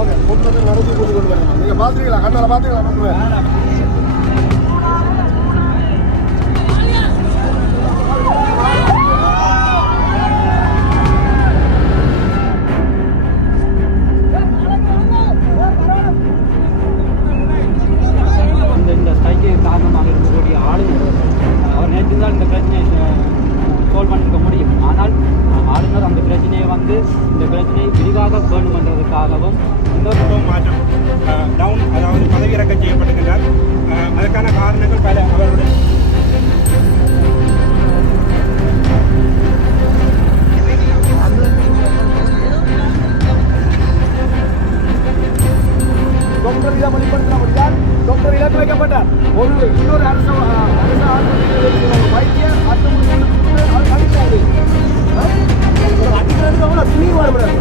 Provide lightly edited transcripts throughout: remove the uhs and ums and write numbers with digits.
Okay பொண்ணு நடத்தி கொண்டு வரணும். நீங்கள் பார்த்துருக்கீங்களா? கண்ணால் பார்த்துக்கலாம். இந்த ஸ்ட்ரைக்கு காரணமாக இருக்கக்கூடிய ஆளுநர் அவர் நேற்றுதான் இந்த பிரச்சனையை சால்வ் பண்ணிக்க முடியும். ஆனால் ஆளுநர் அந்த பிரச்சனையை இந்த பிரச்சனையை விரிவாக வேண்டுமென்றதுக்காகவும் இன்னொரு மாற்றம் டவுன் அதாவது பதவியிறக்கம் செய்யப்படுகின்றார். அதற்கான காரணங்கள் பல. அவருடைய டாக்டர் வெளிப்படுத்தினார். டாக்டர் இலக்கு வைக்கப்பட்டார். இன்னொரு அரசு வைத்திய அடிக்கிறது துணி வரக்கூடாது.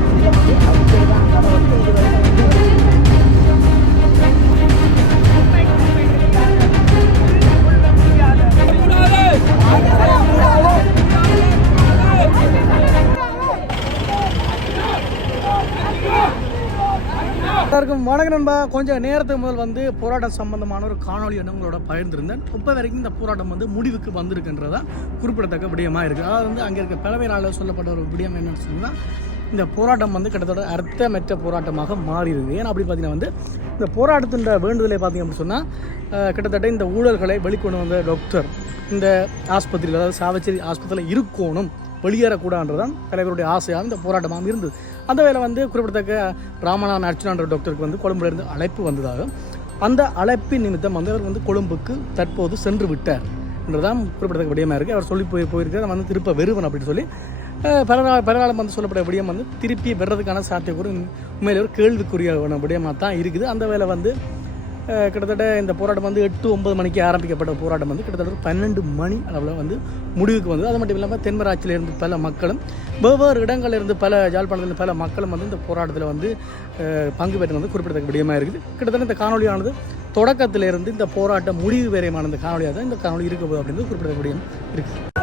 எல்லாருக்கும் வணக்கம் நண்பா. கொஞ்சம் நேரத்துக்கு முதல் போராட்டம் சம்பந்தமான ஒரு காணொலி உங்களோட பகிர்ந்திருந்தேன். இப்போ வரைக்கும் இந்த போராட்டம் முடிவுக்கு வந்திருக்குன்றதா குறிப்பிடத்தக்க விடயமாக இருக்குது. அதாவது அங்கே இருக்க பலவேறால் சொல்லப்பட்ட ஒரு விடயம் என்னன்னு சொன்னால், இந்த போராட்டம் கிட்டத்தட்ட அர்த்தமற்ற போராட்டமாக மாறிடுது. ஏன்னா அப்படி பார்த்தீங்கன்னா இந்த போராட்டத்தின் வேண்டுதலை பார்த்தீங்க அப்படின்னு சொன்னால், கிட்டத்தட்ட இந்த ஊழல்களை வெளிக்கொண்டு வந்த டாக்டர் இந்த ஆஸ்பத்திரியில், அதாவது சாவச்சேரி ஆஸ்பத்திரியில் இருக்கணும், வெளியேறக்கூடாதுன்றதான் தலைவருடைய ஆசையாக இந்த போராட்டமாக இருந்தது. அந்த வேலை குறிப்பிடத்தக்க ராமநாதன் அர்ச்சுனான்ற டாக்டருக்கு கொழும்புலேருந்து அழைப்பு வந்ததாக, அந்த அழைப்பின் நிமித்தம் அவர் கொழும்புக்கு தற்போது சென்று விட்டார் என்றுதான் குறிப்பிடத்தக்க விடயமாக இருக்குது. அவர் சொல்லி போயிருக்கார் திருப்ப வருவன் அப்படின்னு சொல்லி பலகாலம் சொல்லப்பட்ட விடயம் திருப்பி வர்றதுக்கான சாத்தியக்கூறு உண்மையிலே ஒரு கேள்விக்குரிய விடயமாக தான் இருக்குது. அந்த வேலை கிட்டத்தட்ட இந்த போராட்டம் 8-9 மணிக்கு ஆரம்பிக்கப்பட்ட போராட்டம் கிட்டத்தட்ட 12 மணி அளவில் முடிவுக்கு வந்தது. அது மட்டும் இல்லாமல் தென்மராட்சியிலிருந்து பல மக்களும் வெவ்வேறு இடங்களிலிருந்து பல ஜாழ்ப்பாணத்திலிருந்து பல மக்களும் இந்த போராட்டத்தில் பங்கு பெற்று குறிப்பிடத்தக்க விடயமாக இருக்குது. கிட்டத்தட்ட இந்த காணொலியானது தொடக்கத்திலிருந்து இந்த போராட்டம் முடிவு வரையமான இந்த காணொலியாக தான் இந்த காணொலி இருக்க போகுது அப்படின்றது குறிப்பிடத்தக்க விடயம் இருக்குது.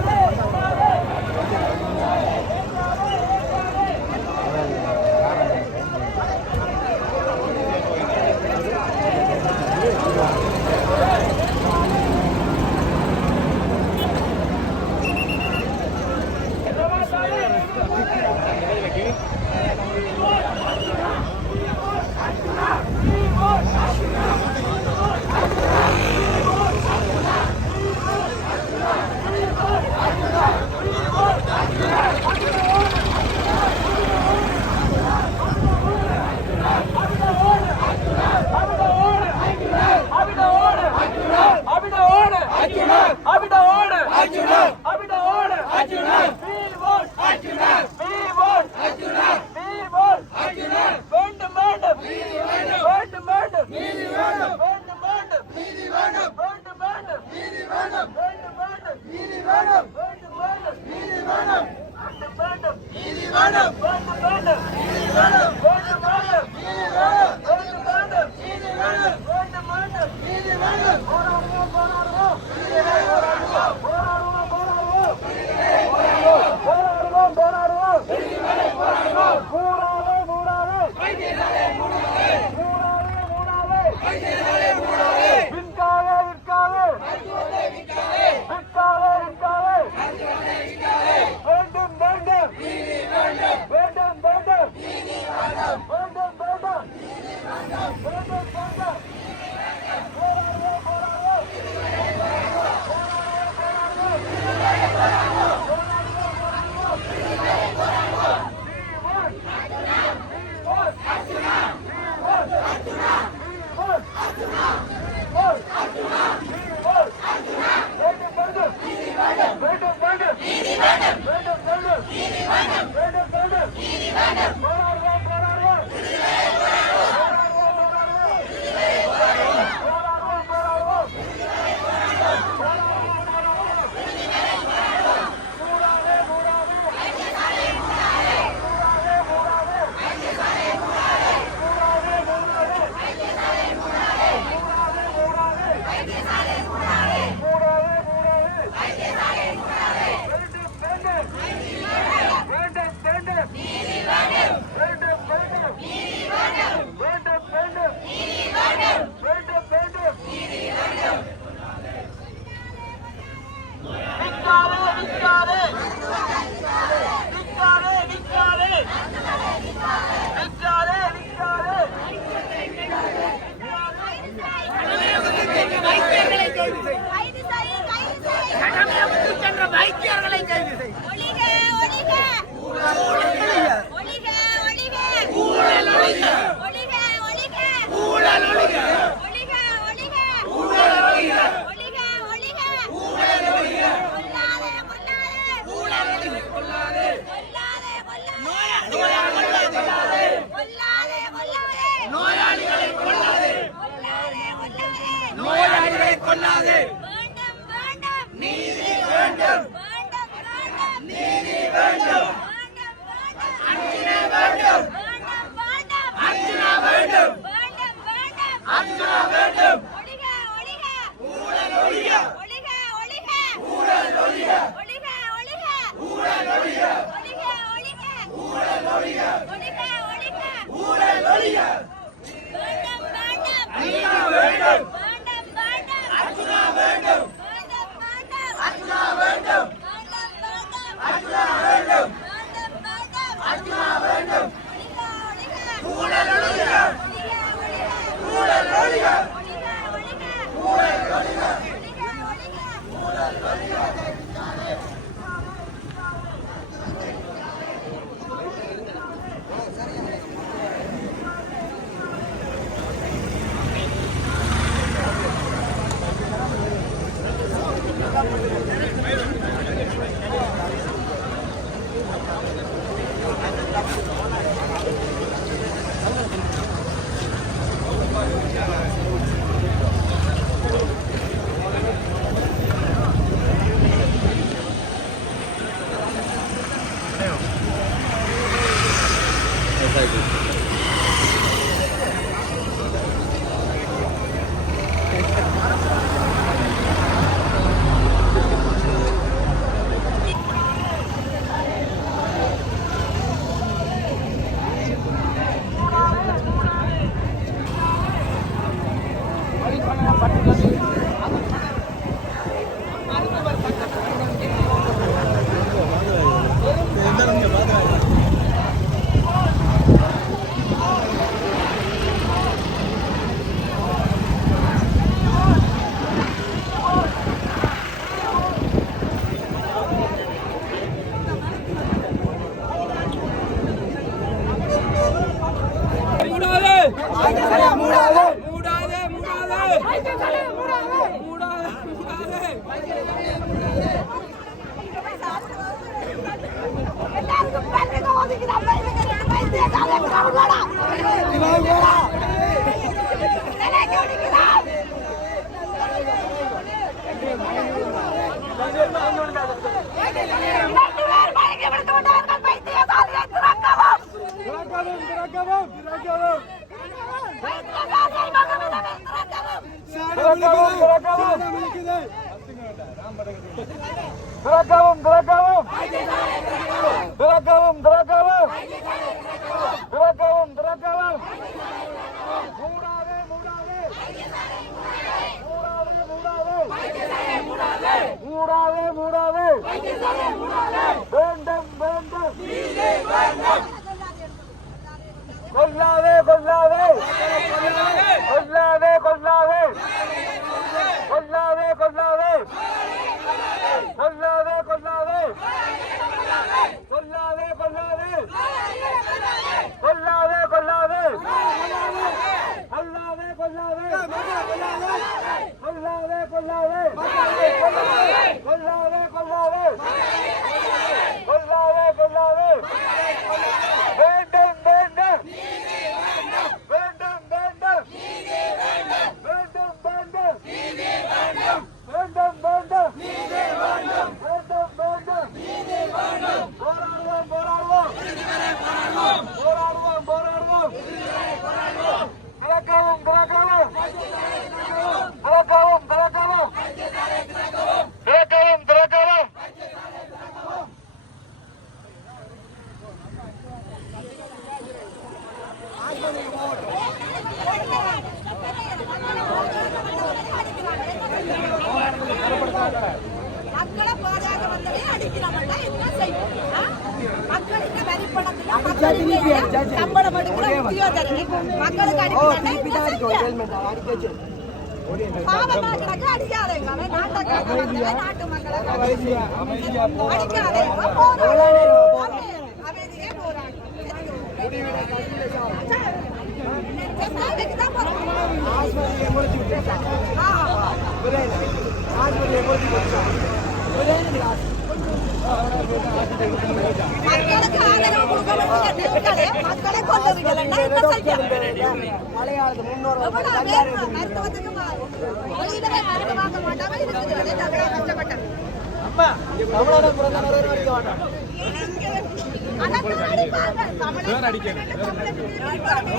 அம்மா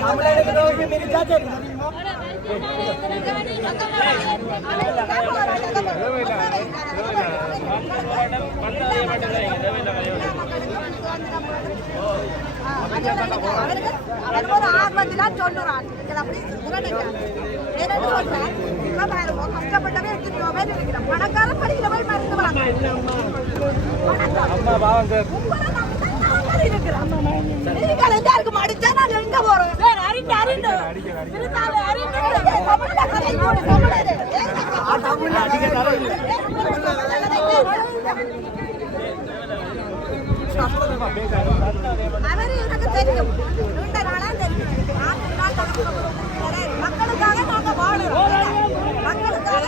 தமிழர்களுக்கு மிரிச்சாச்சு தெரியுமா? அவருக்கு ஒரு ஆர்வத்திலாம் சொல்லுறான் அப்படி கஷ்டப்பட்டவே எத்தனையோ பேர் இருக்கிறோம். பணக்கார படிக்கிற போய் மருந்து வராங்க. எல்லாருக்கும் அடிச்சா நாங்க எங்க போறோம்? அவரு எனக்கு தெரியும். நீண்ட நாளா தெரியும். மக்களுக்காக நாங்க வாழுறோம். மக்களுக்காக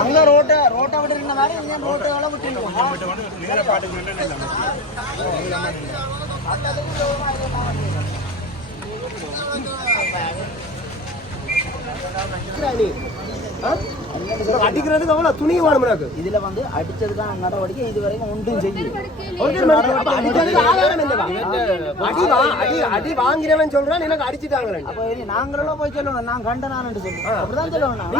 அங்க ரோட்டை விட்டு மாதிரி ரோட்டை விட்டு நேர பாட்டுக்கு அடிக்கிறதுக்கு அவ்வளவு துணி வேணும் எனக்கு. இதுல வந்து அடிச்சதுக்கான நடவடிக்கை இதுவரைக்கும் ஒன்றும் செய்யும். அடி வாங்கிறவன் சொல்றான் எனக்கு அடிச்சுட்டாங்க. அப்ப நாங்களும் போய் சொல்லணும், நான் கண்டனான்னு சொல்லுவோம். அப்படிதான் சொல்லணும்.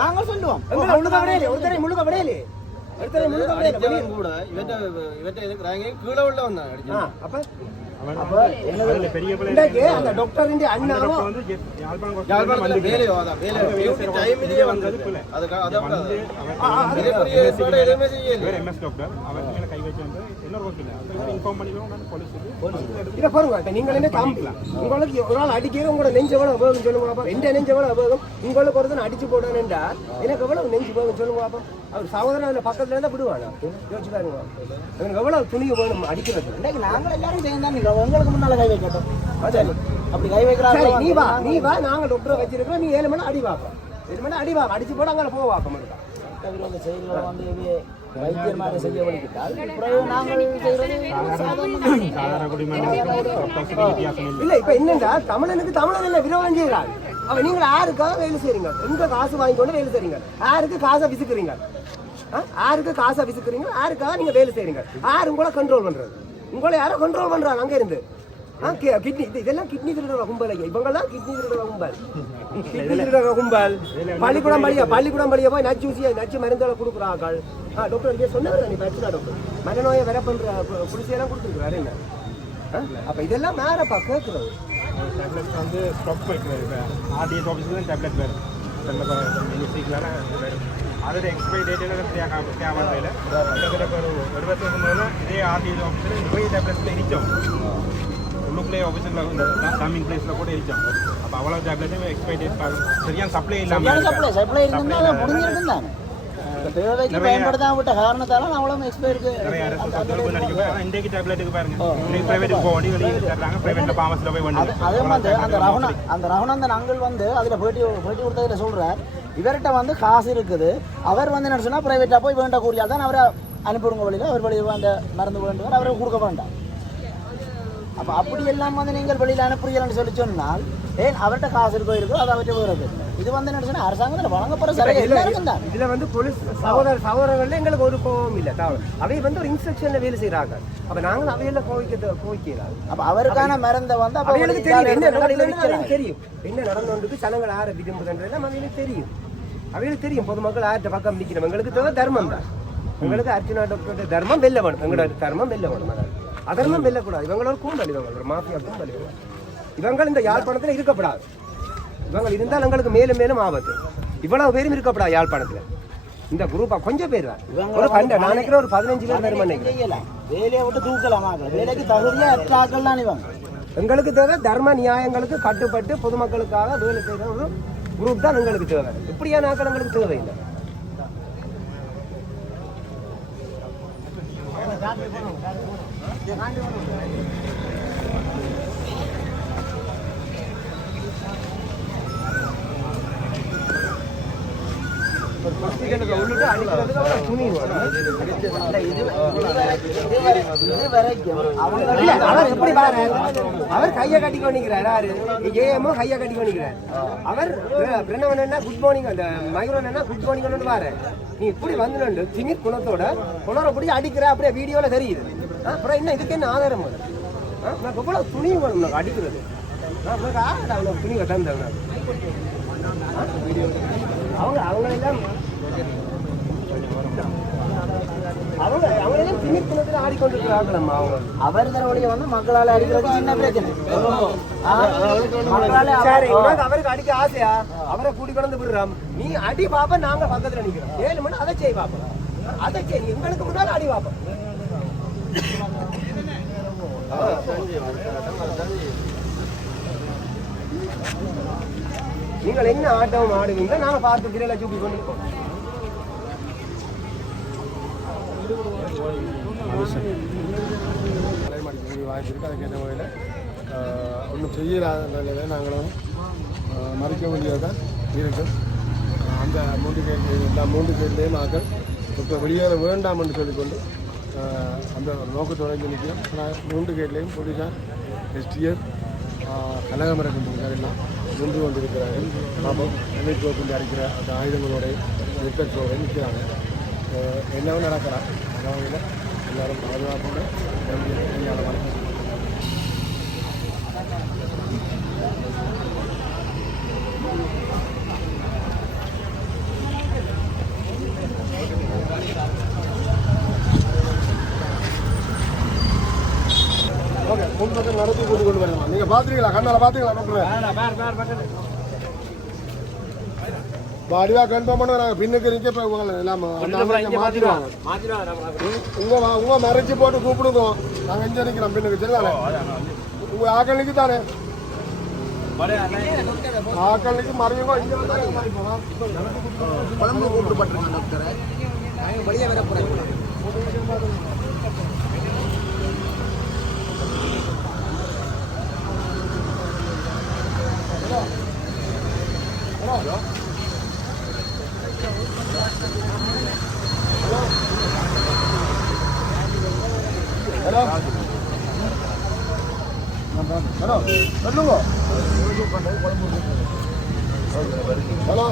நாங்க சொல்லுவோம். முழுக்க விடையிலே ஒருத்தரை முழுக்க விடையிலே கூட இவற்றை இருக்கிறாங்க கீழே உள்ள வந்தாங்க. அப்ப பெரிய அந்த டாக்டர் அண்ணாவும் யாழ்ப்பாணத்துல வேலையோ அதான் வேலை டைம்லயே வந்தது எதுவுமே செய்யல. MS டாக்டர் அவர் மேல கை வச்சு வந்து இன்னொரு ஒர்க் இல்ல இன்ஃபார்ம் பண்ணிடுவோம் போலீஸுக்கு. இதை பாருங்க, நீங்கள் என்ன காமிக்கலாம். உங்களுக்கு ஒரு நாள் அடிக்க உங்களோட நெஞ்சு எவ்வளவு உபயோகம் சொல்லுங்க பாப்பா. எந்த நெஞ்சு எவ்வளவு உபயோகம் உங்களுக்கு ஒருத்தன் அடிச்சு போடானுண்டா எனக்கு எவ்வளவு நெஞ்சு உபயோகம் சொல்லுங்க பாப்பா. அவர் சகோதரன் அந்த பக்கத்துல இருந்தா விடுவானா? யோசிச்சு பாருங்க, எனக்கு எவ்வளவு துணி வேணும் அடிக்கிறது. நாங்கள் எல்லாரும் சேர்ந்தா உங்களுக்கு முன்னால கை வைக்கட்டும். அப்படி கை வைக்கிறாங்க. நீ வா நாங்க டாக்டரை வச்சிருக்கிறோம். நீ 7 மணி அடி வாப்பா, 7 மணி அடி வாப்பா, அடிச்சு போட அங்கே போக வாப்ப மாட்டா. விரோத செயல்களை வந்து வைத்தியர் மாதிரி செய்ய வலிக்கிட்டால் நாங்கள் இல்ல. இப்ப என்னண்டா தமிழனுக்கு தமிழன் இல்ல விரோதம் செய்யறாங்க. அவ நீங்க யாருக்காக வேலை செய்றீங்க? எங்க காசு வாங்கி கொண்டு வேலை செய்றீங்க? யாருக்கு காசை விசுக்குறீங்க? யாருக்கு காசை விசுக்குறீங்க? யாருக்காக நீங்க வேலை செய்றீங்க? யாரு உங்களை கண்ட்ரோல் பண்றது? உங்களை யாரோ கண்ட்ரோல் பண்றாங்க அங்க இருந்து. கிட்னி இதெல்லாம் கிட்னி திருடுற கும்பல். இவங்கெல்லாம் கிட்னி திருடுற கும்பல், கிட்னி திருடுற கும்பல். பள்ளிக்கூடம் வழியா போய் நச்சு மருந்துகளை கொடுக்குறாங்க. டாக்டர் சொன்னவர் நீ பிரச்சனை டாக்டர் மனநோயை வர பண்ற புடிச்செல்லாம் கொடுத்துருக்குறாரு. என்ன அப்ப இதெல்லாம் மேறப்பா கேட்குறது. டேப்லெட்ஸ் வந்து ஸ்டாக் வைக்கிறது. ஆர்டிஎஸ் ஆஃபீஸில் தான் டேப்லெட் வேறு மினிஸ்ட்ரிக்குள்ள அதோட எக்ஸ்பைரி டேட்டில் கேமரையில் கிட்டத்தட்ட ஒரு வருஷத்துக்கு முதல்ல இதே ஆர்டிஎஸ் ஆஃபீஸில் போய் டேப்லெட்ஸில் இடித்தோம். உள்ளுக்குள்ளே ஆஃபீஸில் இந்த கம்மிங் பிளேஸில் கூட இடித்தோம். அப்போ அவ்வளோ டேப்லெட்டும் எக்ஸ்பைரி டேட் சரியான சப்ளை இல்லாமல் சப்ளை இருந்தால் முடிஞ்சிருக்குந்தாங்க. தேவைக்கு பயன்படுத்தாம விட்ட காரணத்தால அவ்வளவு எக்ஸ்பைருக்கு நிறைய அரசு நடிக்க இன்றைக்கு டேப்லெட்டுக்கு பாருங்க பிரைவேட்டுக்கு போக வேண்டிய வெளியே தர்றாங்க. பிரைவேட்ல பாமஸில் போய் அதே மாதிரி அந்த ரகுநந்தன் அங்கிள் வந்து அதில் பேட்டி கொடுத்ததில் சொல்கிறார், இவர்கிட்ட வந்து காசு இருக்குது, அவர் வந்து என்ன சொன்னால் பிரைவேட்டாக போய் வேண்டக்கூடியால் தான் அவரை அனுப்பிவிடுங்க வழியில், அவர் வெளியே அந்த மருந்து வேண்டுவார், அவரை கொடுக்க வேண்டாம். அப்போ அப்படி எல்லாம் வந்து நீங்கள் வெளியில் அனுப்புறீங்கன்னு சொல்லி சொன்னால் ஏன் அவர்கிட்ட காசு இருக்கோ இருக்கோ அதை அவற்றை போகிறது. இது வந்து என்ன சொன்னால் அரசாங்கத்தில் வழங்கப்படுற சரி எல்லாருக்கும் தான். இதில் வந்து போலீஸ் சகோதரர்கள் எங்களுக்கு ஒரு கோபம் இல்லை. அவை வந்து ஒரு இன்ஸ்ட்ரக்ஷன்ல வேலை செய்கிறாங்க. அப்போ நாங்கள் அவையெல்லாம் கோவிக்கிறாங்க. அப்போ அவருக்கான மருந்தை வந்து அவைகளுக்கு தெரியும் என்ன நடந்தோண்டுக்கு ஜனங்கள் யாரை விரும்புதுன்றதெல்லாம் அவைகளுக்கு தெரியும். அவைகளுக்கு தெரியும் பொதுமக்கள் யார்கிட்ட பக்கம் நிற்கிறோம். எங்களுக்கு தேவை தர்மம் தான். எங்களுக்கு அர்ச்சனா டாக்டர் தர்மம் வெல்ல வேணும். எங்களோட தர்மம் வெல்ல வேணும். அதர்மம் வெல்லக்கூடாது. இவங்களோட கும்பல், இவங்க ஒரு மாஃபியா கும்பல். இவங்க இந்த யாழ்ப்பாணத்தில் இருக்கப்படாது. இவங்க இருந்தால் எங்களுக்கு மேலும் மேலும் ஆபத்து. இவ்வளவு பேரும் இருக்கப்படாது யாழ்ப்பாணத்தில். இந்த குரூப்பா கொஞ்சம் பேர் தான். ஒரு நான் நினைக்கிறேன் ஒரு 15 பேர் வரும் நினைக்கிறேன். வேலையை விட்டு தூக்கலாம். வேலைக்கு தகுதியா எட்டாக்கள் தான் இவங்க. எங்களுக்கு தேவை தர்ம நியாயங்களுக்கு கட்டுப்பட்டு பொதுமக்களுக்காக வேலை செய்கிற ஒரு குரூப் தான் எங்களுக்கு தேவை. இப்படியான ஆக்கள் எங்களுக்கு தேவையில்லை. அவர் கையை கட்டி கொண்டிருக்கிறார். கையை கட்டி கொண்டிருக்கிறார். அவர் குட் மார்னிங் அந்த மைக்ரோன் குட் மார்னிங் பாரு. நீ இப்படி வந்து திமிர் குணத்தோட குணரப்படி அடிக்கிற அப்படியே வீடியோல தெரியுது. அப்புறம் என்ன இதுக்கு என்ன ஆதாரம்? நான் எவ்வளவு துணியும் வேணும் அடிக்கிறது. துணி கட்டாங்க அவங்க எல்லாம் அவங்களே திமிர்த்தனத்தில் ஆடிக்கொண்டிருக்கிறார்கள் அம்மா அவங்க. அவர் தர வழியை வந்து மக்களால் அடிக்கிறது என்ன பிரச்சனை? மக்களால சரி, உனக்கு அவருக்கு அடிக்க ஆசையா? அவரை கூட்டி கொண்டு விடுறோம். நீ அடி பாப்ப, நாங்க பக்கத்துல நிக்கிறோம். 7 மணி அதை செய் பாப்போம். அதை செய், எங்களுக்கு முன்னால அடி பாப்போம். நீங்கள் என்ன ஆட்டம் ஆடுவீங்க, நாங்க பார்த்து விரையில தூக்கி கொண்டிருக்கோம். வாய்ப்பிருக்கு. அதுக்கேற்ற முறையில் ஒன்றும் செய்யலாத நிலையில் நாங்களும் மறைக்க வேண்டியதான் இருக்கும். அந்த 3 கேட் எல்லா 3 கேட்லேயும் நாங்கள் இப்போ வெளியேற வேண்டாம் என்று சொல்லிக்கொண்டு அந்த நோக்கத்தோடு நிற்கிறோம். ஆனால் 3 கேட்லேயும் போலீஸார் எஸ்டிஎஃப் கனகமரங்கள் எல்லாம் நின்று கொண்டிருக்கிறார்கள். பாப்போம் அமைப்பு கொண்டு அடிக்கிற அந்த ஆயுதங்களோட நிற்கத்தோடு நிற்கிறாங்க. என்னவும் நடக்கலாம். அதனால எல்லாரும் பாதுகாப்போட கையாள ஓகே, முன்பக்கம் நடத்தி கூட்டு கொண்டு வரலாம். நீங்க பாத்துறீங்களா? கண்ணால பாத்தீங்களா? பாடிவா கன்ஃபார்ம் பண்ண நாங்கள் பின்னுக்கு நிற்க போய் மாற்றிடுவாங்க. உங்க மறைச்சி போட்டு கூப்பிடுவோம். நாங்கள் இங்கே நிற்கிறோம் பின்னுக்கு. சரிதானே? உங்க ஆக்கள் நிற்க தானே? ஆக்கள் நிற்க மறையுங்க. இங்கே மறைப்போம். குழம்பு கூப்பிட்டுப்பட்டிருக்கோம் டாக்டரை. வெளியே வர போகிறேன். ஹலோ ஹலோ சொல்லுங்க. ஹலோ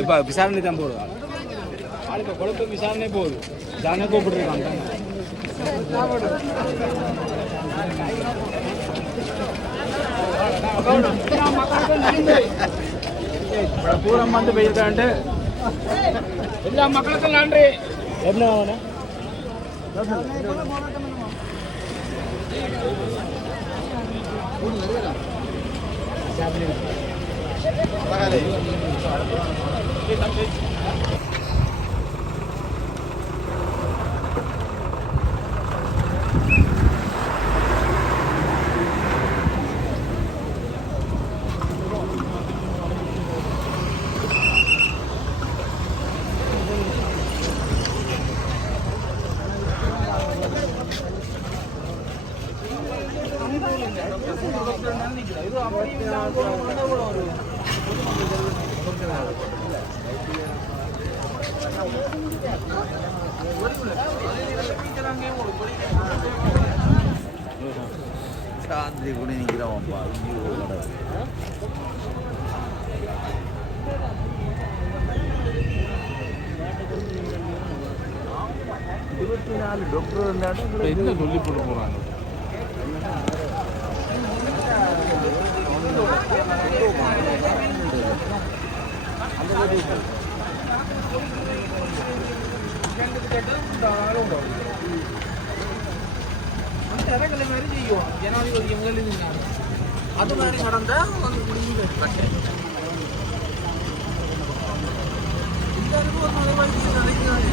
இப்போ விசாரணை தான் போடுவா. ஆளுக்கு குழப்ப விசாரணை போகுது. விசாரணை கூப்பிட்டுருக்காங்க. பூரம் வந்து போயிருக்காண்டு எல்லா மக்களுக்கும் நன்றி. என்ன சாந்தி கூட நிற்கிறோம்ப்பா. 24 டாக்டர் இருந்தாலும் என்ன சொல்லி போட்டு போகிறாங்க. இறங்கலை மாதிரி செய்வோம் ஜனாதிபதி எங்களுக்கு அது மாதிரி நடந்தா வந்து முடிஞ்சு இந்த அனுபவம் அதே மாதிரி நினைக்கிறாங்க.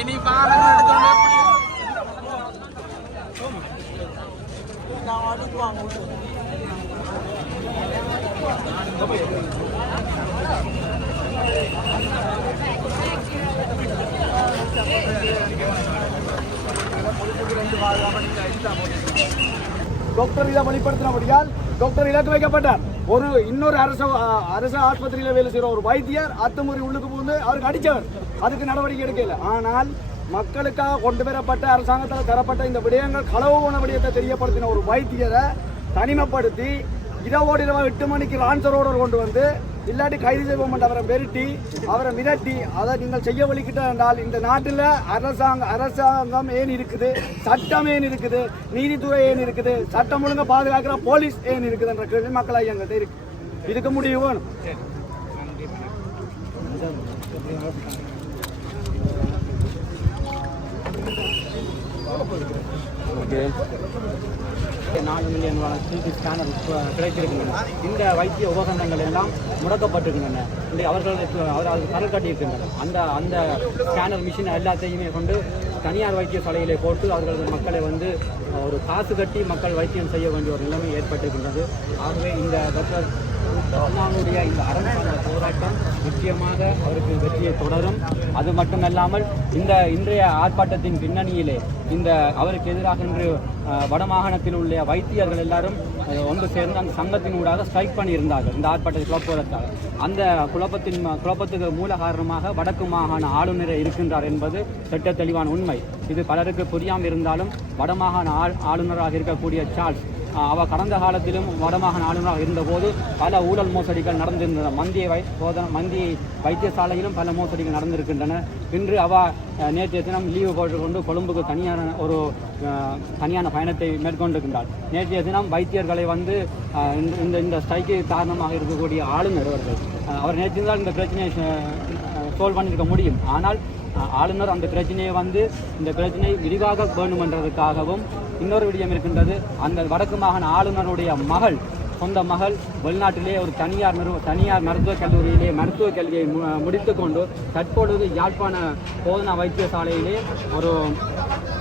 இனி பாருங்க டாக்டர் இதை வெளிப்படுத்தினபடியால் டாக்டர் இலக்கு வைக்கப்பட்டார். இன்னொரு அரசு ஆஸ்பத்திரியில் வேலை செய்கிற ஒரு வைத்தியர் அத்துமுறை உள்ளுக்கு புகுந்து அவருக்கு அடித்தவர். அதுக்கு நடவடிக்கை எடுக்கல. ஆனால் மக்களுக்காக கொண்டு வரப்பட்ட அரசாங்கத்தால் தரப்பட்ட இந்த விடயங்கள் களவு போன விடயத்தை தெரியப்படுத்தின ஒரு வைத்தியரை தனிமைப்படுத்தி இரவோடு 8 மணிக்கு ஆன்சரோடு கொண்டு வந்து இல்லாட்டி கைது செய்வோம் அவரை மிரட்டி அவரை அதை நீங்கள் செய்ய வலிக்கிட்ட என்றால் இந்த நாட்டில் அரசாங்கம் ஏன் இருக்குது, சட்டம் ஏன் இருக்குது, நீதித்துறை ஏன் இருக்குது, சட்டம் ஒழுங்க பாதுகாக்கிற போலீஸ் ஏன் இருக்குது என்ற கேள்வி மக்களாக எங்கிட்ட இருக்கு. இதுக்கு முடிவு வேணும். $4 மில்லியன் சிடி ஸ்கேனர் கிடைத்திருக்கின்றன. இந்த வைத்திய உபகரணங்கள் எல்லாம் முடக்கப்பட்டிருக்கின்றன. அவர்கள் கரல் கட்டியிருக்கின்றனர். அந்த ஸ்கேனர் மிஷின் எல்லாத்தையுமே கொண்டு தனியார் வைத்தியசாலையிலே போட்டு அவர்கள் மக்களை வந்து ஒரு காசு கட்டி மக்கள் வைத்தியம் செய்ய வேண்டிய ஒரு நிலைமை ஏற்பட்டிருக்கின்றது. ஆகவே இந்த டாக்டர் அண்ணாவுடைய இந்த அரசாங்க போராட்டம் நிச்சயமாக அவருக்கு வெற்றியை தொடரும். அது மட்டுமல்லாமல் இன்றைய ஆர்ப்பாட்டத்தின் பின்னணியிலே அவருக்கு எதிராக இன்று வடமாகாணத்தில் உள்ள வைத்தியர்கள் எல்லாரும் ஒன்று சேர்ந்து அந்த சங்கத்தின் ஊடாக ஸ்ட்ரைக் பண்ணியிருந்தார்கள். இந்த ஆர்ப்பாட்டத்தை குழப்புவதற்காக அந்த குழப்பத்துக்கு மூல காரணமாக வடக்கு மாகாண ஆளுநரை இருக்கின்றார் என்பது திட்ட தெளிவான உண்மை. இது பலருக்கு புரியாமல் இருந்தாலும் வடமாகாண ஆளுநராக இருக்கக்கூடிய சார்ல்ஸ் அவர் கடந்த காலத்திலும் வடமாகாண ஆளுநராக இருந்தபோது பல ஊழல் மோசடிகள் நடந்திருந்தன. மந்திய வைத்தியசாலையிலும் பல மோசடிகள் நடந்திருக்கின்றன. இன்று நேற்றைய தினம் லீவு போட்டுக்கொண்டு கொழும்புக்கு தனியான பயணத்தை மேற்கொண்டிருக்கின்றார். நேற்றைய தினம் வைத்தியர்களை வந்து இந்த ஸ்ட்ரைக்கு காரணமாக இருக்கக்கூடிய ஆளுநர் அவர் நேற்று தான் இந்த பிரச்சனையை சால்வ் பண்ணியிருக்க முடியும். ஆனால் ஆளுநர் அந்த பிரச்சனையை இந்த பிரச்சனை விரிவாக வேண்டும் என்றதுக்காகவும் இன்னொரு விடயம் இருக்கின்றது. அந்த வடக்கு மாகாண ஆளுநருடைய சொந்த மகள் வெளிநாட்டிலே ஒரு தனியார் மருத்துவக் கல்லூரியிலே மருத்துவ கல்வியை முடித்துக்கொண்டு தற்பொழுது யாழ்ப்பாண போதனா வைத்தியசாலையிலே ஒரு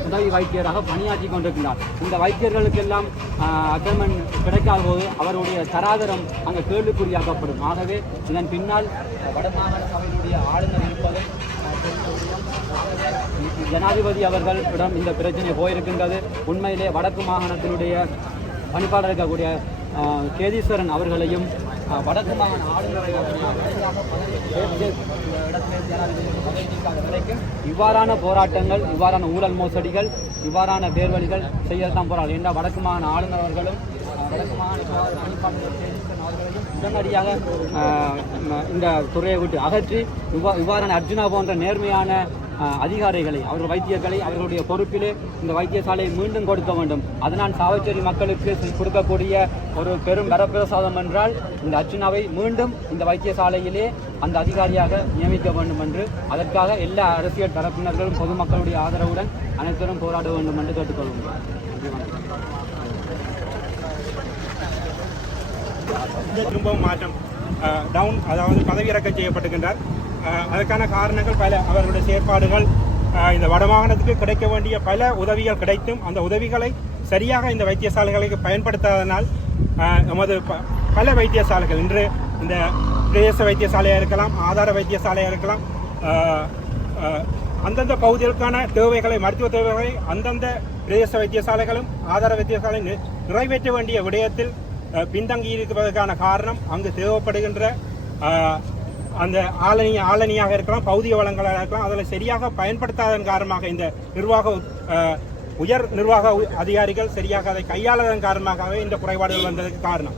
உதவி வைத்தியராக பணியாற்றி கொண்டிருக்கிறார். இந்த வைத்தியர்களுக்கெல்லாம் அக்ரிமெண்ட் கிடைக்காத போது அவருடைய தராதரம் அங்கே கேள்விக்குறியாக்கப்படும். ஆகவே இதன் பின்னால் வடமாகாண சபையினுடைய ஆளுநர் இருப்பது ஜனாதிபதி அவர்களிடம் இந்த பிரச்சனை போயிருக்கின்றது. உண்மையிலே வடக்கு மாகாணத்தினுடைய பணிப்பாளர் இருக்கக்கூடிய கேதீஸ்வரன் அவர்களையும் வடக்கு மாகாண ஆளுநரை வரைக்கும் இவ்வாறான போராட்டங்கள், இவ்வாறான ஊழல் மோசடிகள், இவ்வாறான பேர்வழிகள் செய்யத்தான் போறாங்க. ஏன்னா வடக்கு மாகாண ஆளுநர் அவர்களும் வடக்கு மாகாண பணிப்பாளர் கேதீஸ்வரன் அவர்களையும் உடனடியாக இந்த துறையை விட்டு அகற்றி இவ்வாறான அர்ஜுனா போன்ற நேர்மையான அதிகாரிகளை அவர்கள் வைத்தியர்களை அவர்களுடைய பொறுப்பிலே இந்த வைத்தியசாலையை மீண்டும் கொடுக்க வேண்டும். அதனால் சாவச்சேரி மக்களுக்கு கொடுக்கக்கூடிய ஒரு பெரும் வரப்பிரசாதம் என்றால் இந்த அர்ச்சனாவை மீண்டும் இந்த வைத்தியசாலையிலே அந்த அதிகாரியாக நியமிக்க வேண்டும் என்று, அதற்காக எல்லா அரசியல் தரப்பினர்களும் பொதுமக்களுடைய ஆதரவுடன் அனைவரும் போராட வேண்டும் என்று கேட்டுக்கொள்கிறோம். திரும்பவும் மாற்றம் டவுன், அதாவது பதவியிறக்கம் செய்யப்பட்டுகின்றார். அதற்கான காரணங்கள் பல. அவர்களுடைய செயற்பாடுகள் இந்த வடமாகாணத்துக்கு கிடைக்க வேண்டிய பல உதவிகள் கிடைத்தும் அந்த உதவிகளை சரியாக இந்த வைத்தியசாலைகளுக்கு பயன்படுத்தாதனால் நமது பல வைத்தியசாலைகள் இன்று இந்த பிரதேச வைத்தியசாலையாக இருக்கலாம், ஆதார வைத்தியசாலையாக இருக்கலாம், அந்தந்த பகுதிகளுக்கான தேவைகளை, மருத்துவ தேவைகளை அந்தந்த பிரதேச வைத்தியசாலைகளும் ஆதார வைத்தியசாலை நிறைவேற்ற வேண்டிய விடயத்தில் பின்தங்கி இருப்பதற்கான காரணம் அங்கு தேவைப்படுகின்ற அந்த ஆளணியாக இருக்கலாம், பௌதிக வளங்களாக இருக்கலாம், அதில் சரியாக பயன்படுத்தாதன் காரணமாக இந்த உயர் நிர்வாக அதிகாரிகள் சரியாக அதை கையாளதன் காரணமாகவே இந்த குறைபாடுகள் வந்ததற்கு காரணம்.